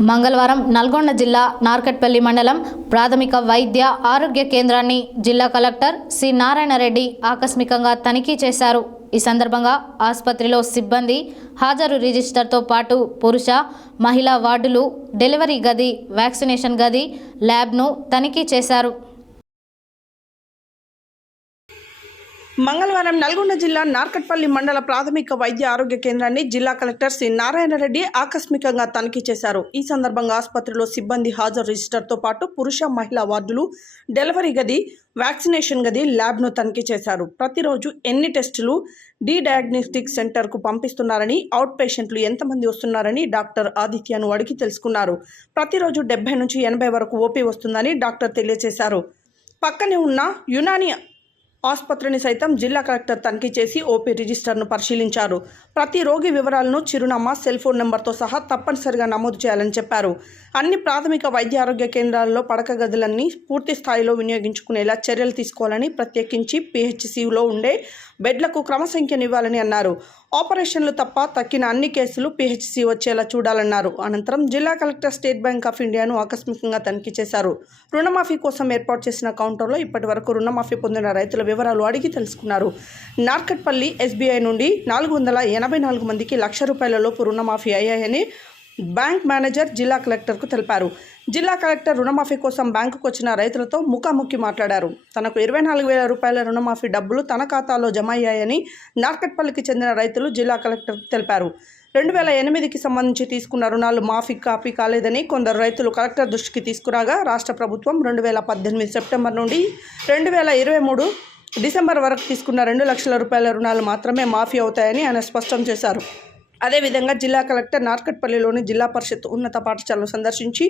మంగళవారం నల్గొండ జిల్లా నార్కట్పల్లి మండలం ప్రాథమిక వైద్య ఆరోగ్య కేంద్రాన్ని జిల్లా కలెక్టర్ సి నారాయణరెడ్డి ఆకస్మికంగా తనిఖీ చేశారు. ఈ సందర్భంగా ఆసుపత్రిలో సిబ్బంది హాజరు రిజిస్టర్తో పాటు పురుష మహిళా వార్డులు డెలివరీ గది వ్యాక్సినేషన్ గది ల్యాబ్ను తనిఖీ చేశారు. మంగళవారం నల్గొండ జిల్లా నార్కట్పల్లి మండల ప్రాథమిక వైద్య ఆరోగ్య కేంద్రాన్ని జిల్లా కలెక్టర్ శ్రీ నారాయణరెడ్డి ఆకస్మికంగా తనిఖీ చేశారు. ఈ సందర్భంగా ఆసుపత్రిలో సిబ్బంది హాజరు రిజిస్టర్తో పాటు పురుష మహిళా వార్డులు డెలివరీ గది వ్యాక్సినేషన్ గది ల్యాబ్ను తనిఖీ చేశారు. ప్రతిరోజు ఎన్ని టెస్టులు డి డయాగ్నోస్టిక్ సెంటర్కు పంపిస్తున్నారని అవుట్ పేషెంట్లు ఎంతమంది వస్తున్నారని డాక్టర్ ఆదిత్యను అడిగి తెలుసుకున్నారు. ప్రతిరోజు డెబ్బై నుంచి ఎనభై వరకు ఓపీ వస్తుందని డాక్టర్ తెలియజేశారు. పక్కనే ఉన్న యునాని ఆసుపత్రిని సైతం జిల్లా కలెక్టర్ తనిఖీ చేసి ఓపీ రిజిస్టర్ను పరిశీలించారు. ప్రతి రోగి వివరాలను చిరునామా సెల్ ఫోన్ నెంబర్తో సహా తప్పనిసరిగా నమోదు చేయాలని చెప్పారు. అన్ని ప్రాథమిక వైద్య ఆరోగ్య కేంద్రాల్లో పడక గదులన్నీ పూర్తి స్థాయిలో వినియోగించుకునేలా చర్యలు తీసుకోవాలని ప్రత్యేకించి పిహెచ్సిలో ఉండే బెడ్లకు క్రమసంఖ్యనివ్వాలని అన్నారు. ఆపరేషన్లు తప్ప తక్కిన అన్ని కేసులు పిహెచ్సి వచ్చేలా చూడాలన్నారు. అనంతరం జిల్లా కలెక్టర్ స్టేట్ బ్యాంక్ ఆఫ్ ఇండియాను ఆకస్మికంగా తనిఖీ చేశారు. రుణమాఫీ కోసం ఏర్పాటు చేసిన కౌంటర్లో ఇప్పటి వరకు రుణమాఫీ పొందిన రైతుల వివరాలు అడిగి తెలుసుకున్నారు. నార్కట్పల్లి ఎస్బీఐ నుండి నాలుగు వందల ఎనభై నాలుగు మందికి లక్ష రూపాయల లోపు రుణమాఫీ అయ్యాయని బ్యాంక్ మేనేజర్ జిల్లా కలెక్టర్కు తెలిపారు. జిల్లా కలెక్టర్ రుణమాఫీ కోసం బ్యాంకుకు వచ్చిన రైతులతో ముఖాముఖి మాట్లాడారు. తనకు ఇరవై నాలుగు వేల రూపాయల రుణమాఫీ డబ్బులు తన ఖాతాలో జమ అయ్యాయని నార్కట్పల్లికి చెందిన రైతులు జిల్లా కలెక్టర్ తెలిపారు. రెండు వేల ఎనిమిదికి సంబంధించి తీసుకున్న రుణాలు మాఫీ కాపీ కాలేదని కొందరు రైతులు కలెక్టర్ దృష్టికి తీసుకురాగా రాష్ట్ర ప్రభుత్వం రెండు వేల పద్దెనిమిది సెప్టెంబర్ నుండి రెండు వేల ఇరవై మూడు డిసెంబర్ వరకు తీసుకున్న రెండు లక్షల రూపాయల రుణాలు మాత్రమే మాఫీ అవుతాయని ఆయన స్పష్టం చేశారు. అదేవిధంగా జిల్లా కలెక్టర్ నార్కట్పల్లిలోని జిల్లా పరిషత్ ఉన్నత పాఠశాలను సందర్శించి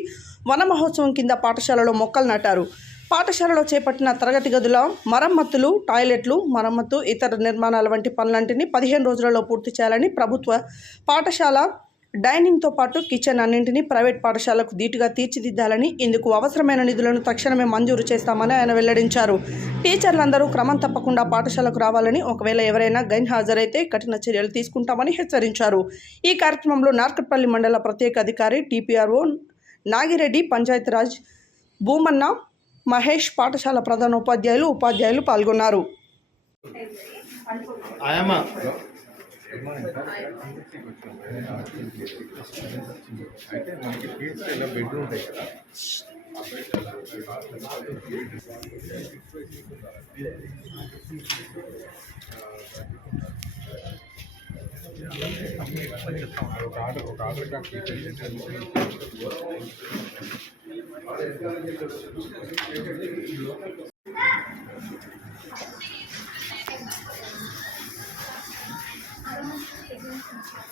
వన మహోత్సవం కింద పాఠశాలలో మొక్కలు నాటారు. పాఠశాలలో చేపట్టిన తరగతి గదుల మరమ్మతులు టాయిలెట్లు మరమ్మతు ఇతర నిర్మాణాల వంటి పనులంటిని పదిహేను రోజులలో పూర్తి చేయాలని ప్రభుత్వ పాఠశాల డైనింగ్తో పాటు కిచెన్ అన్నింటినీ ప్రైవేట్ పాఠశాలకు ధీటుగా తీర్చిదిద్దాలని ఇందుకు అవసరమైన నిధులను తక్షణమే మంజూరు చేస్తామని ఆయన వెల్లడించారు. టీచర్లందరూ క్రమం తప్పకుండా పాఠశాలకు రావాలని ఒకవేళ ఎవరైనా గైన్ హాజరైతే కఠిన చర్యలు తీసుకుంటామని హెచ్చరించారు. ఈ కార్యక్రమంలో నార్కట్పల్లి మండల ప్రత్యేక అధికారి టీపీఆర్ఓ నాగిరెడ్డి పంచాయతీరాజ్ భూమన్న మహేష్ పాఠశాల ప్రధానోపాధ్యాయులు ఉపాధ్యాయులు పాల్గొన్నారు. అయితే మనకి ఫీల్డ్స్ ఇలా బెడ్రూమ్ ఉంటాయి కదా ఒక ఆర్డర్ ఒక ఆర్డర్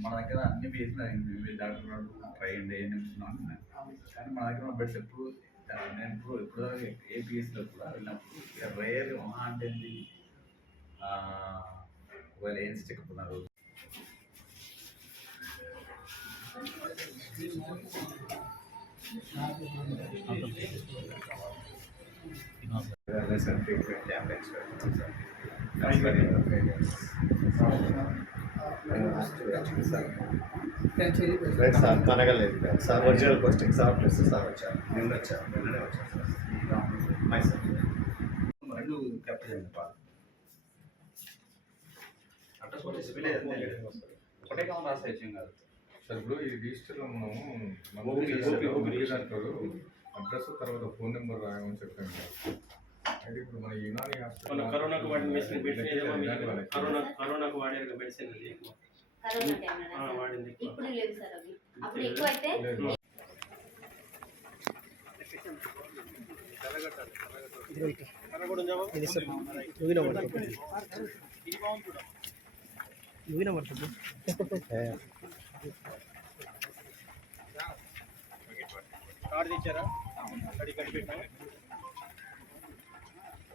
మన దగ్గర అన్ని బేసిన డాక్టర్ ట్రై అండి ఏం నిమిషం కానీ మన దగ్గర బెడ్స్ ఎప్పుడు నేను ఇప్పుడు ఇప్పుడు ఏ పిఎస్లో కూడా వెళ్ళినప్పుడు రేర్ మహా అంటే ఏంటి ఆ, ఒకవేళ ఏం చెక్కుతున్నారు right sir కనగలేదు sir original posting sir plus sir వచ్చారు నిన్న వచ్చారు నిన్ననే వచ్చారు సార్ మై సార్ రెండు క్యాప్చర్ చేయండి పాలు. అడ్రస్ ఒకటే కావాలి రాసే విషయం కాదు. సార్ ఇప్పుడు ఈ రిజిస్టర్లో మనము. అంటారు అడ్రస్ తర్వాత ఫోన్ నెంబర్ రాయమని చెప్పాను. మన యునాని మన కరోనాకు వాడిన మెడిసిన్ హాస్పిటల్ కరోనా కరోనాకు వాడే మెడిసిన్ అది ఎక్కువ. వాడింది ఇప్పుడు లేవు సార్ అవి. అప్పుడు ఎక్కువ అయితే కార్డు తెచ్చారా?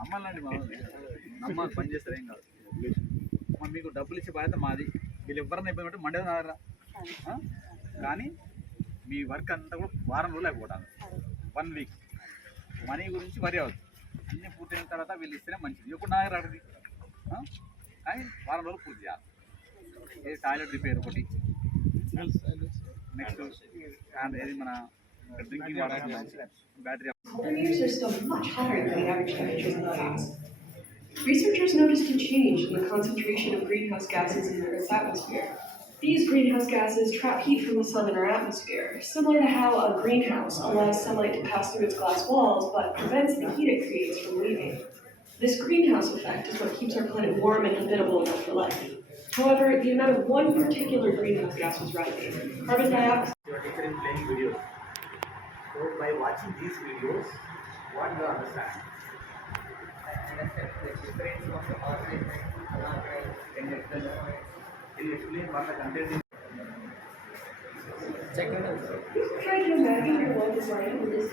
నమ్మాలండి నమ్మాలి పని చేస్తారు ఏం కాదు. మీకు డబ్బులు ఇచ్చే బాధ్యత మాది. వీళ్ళు ఎవరిని ఇబ్బంది పెట్టి మండే రారా కానీ మీ వర్క్ అంతా కూడా వారం రోజులు అయిపోవటాలి వన్ వీక్ మనీ గురించి వరి అవుతుంది అన్నీ పూర్తయిన తర్వాత వీళ్ళు ఇస్తేనే మంచిది. ఎప్పుడు నా కానీ వారం రోజులు పూర్తి చేయాలి. ఇది టాయిలెట్ రిపేర్ ఒకటి నెక్స్ట్ ఏది మన drinking water battery Temperatures are still much higher than the average temperatures in the past. Researchers noticed a change in the concentration of greenhouse gases in the Earth's atmosphere. These greenhouse gases trap heat from the sun in our atmosphere, similar to how a greenhouse allows sunlight to pass through its glass walls but prevents the heat it creates from leaving. This greenhouse effect is what keeps our planet warm and habitable enough for life. However, the amount of one particular greenhouse gas was rising. Carbon dioxide. your teacher is playing videos. So by watching these videos, what do you understand? Can you explain that? Can you explain what the content is? Try to imagine your wall design with this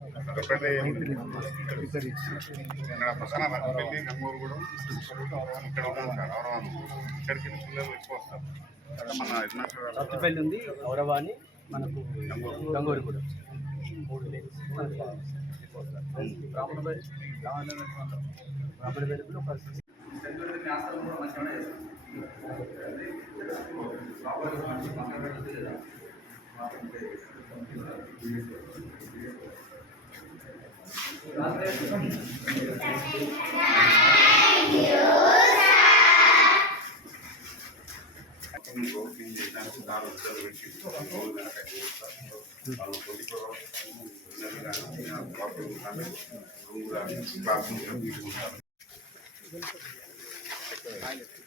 ఇక్కడ పక్కన రక్కపల్లి నెమ్మూరు కూడా ఇక్కడ ఉన్నాం sir ఇక్కడికి పిల్లలు ఎక్కువ వస్తారు మన ఇరునాచల్ ఉంది ఔరవాణి మనకు గంగూరి కూడా మూడు రామనబడి రామనబడి రాబడి ఒక కూడా మంచి పక్కన పెడితే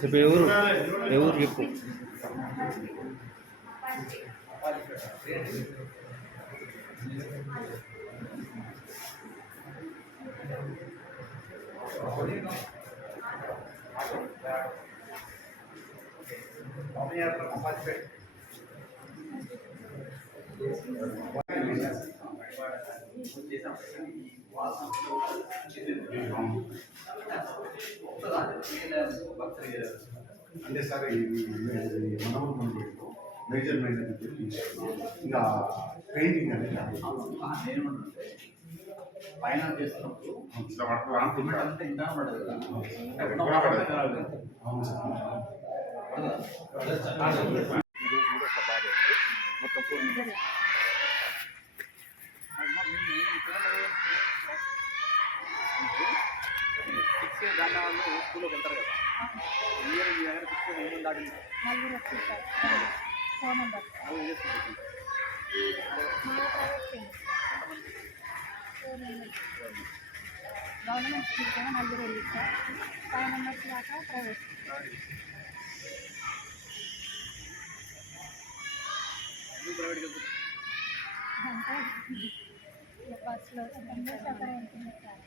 చెప్పు ఎవరు? ఎవరు చెప్పు? చేసాం అంటే సార్ మనం మేజర్మెంట్ అనేది ఇంకా పెయింటింగ్ అనేది నేనేమంటుంటే పైన చేస్తున్నప్పుడు అంతా ఇంత పడదు. అవును సార్. మొత్తం ఫోన్ సిక్స్ దాకా వాళ్ళు స్కూల్లో వెళ్తారు కదా ఇయర్ మీ దగ్గర సిక్స్ ఏం దాటి నలుగురు వచ్చేసారు ఫోన్ నెంబర్ గవర్నమెంట్ స్కూల్ కన్నా నలుగురు వెళ్ళి సార్ ఫైవ్ మెంబర్స్ దాకా ప్రైవేట్ ప్రైవేట్కి వెళ్తారు అంటే బస్సులో మెంబర్స్ అక్కడ వెళ్తున్నారు సార్.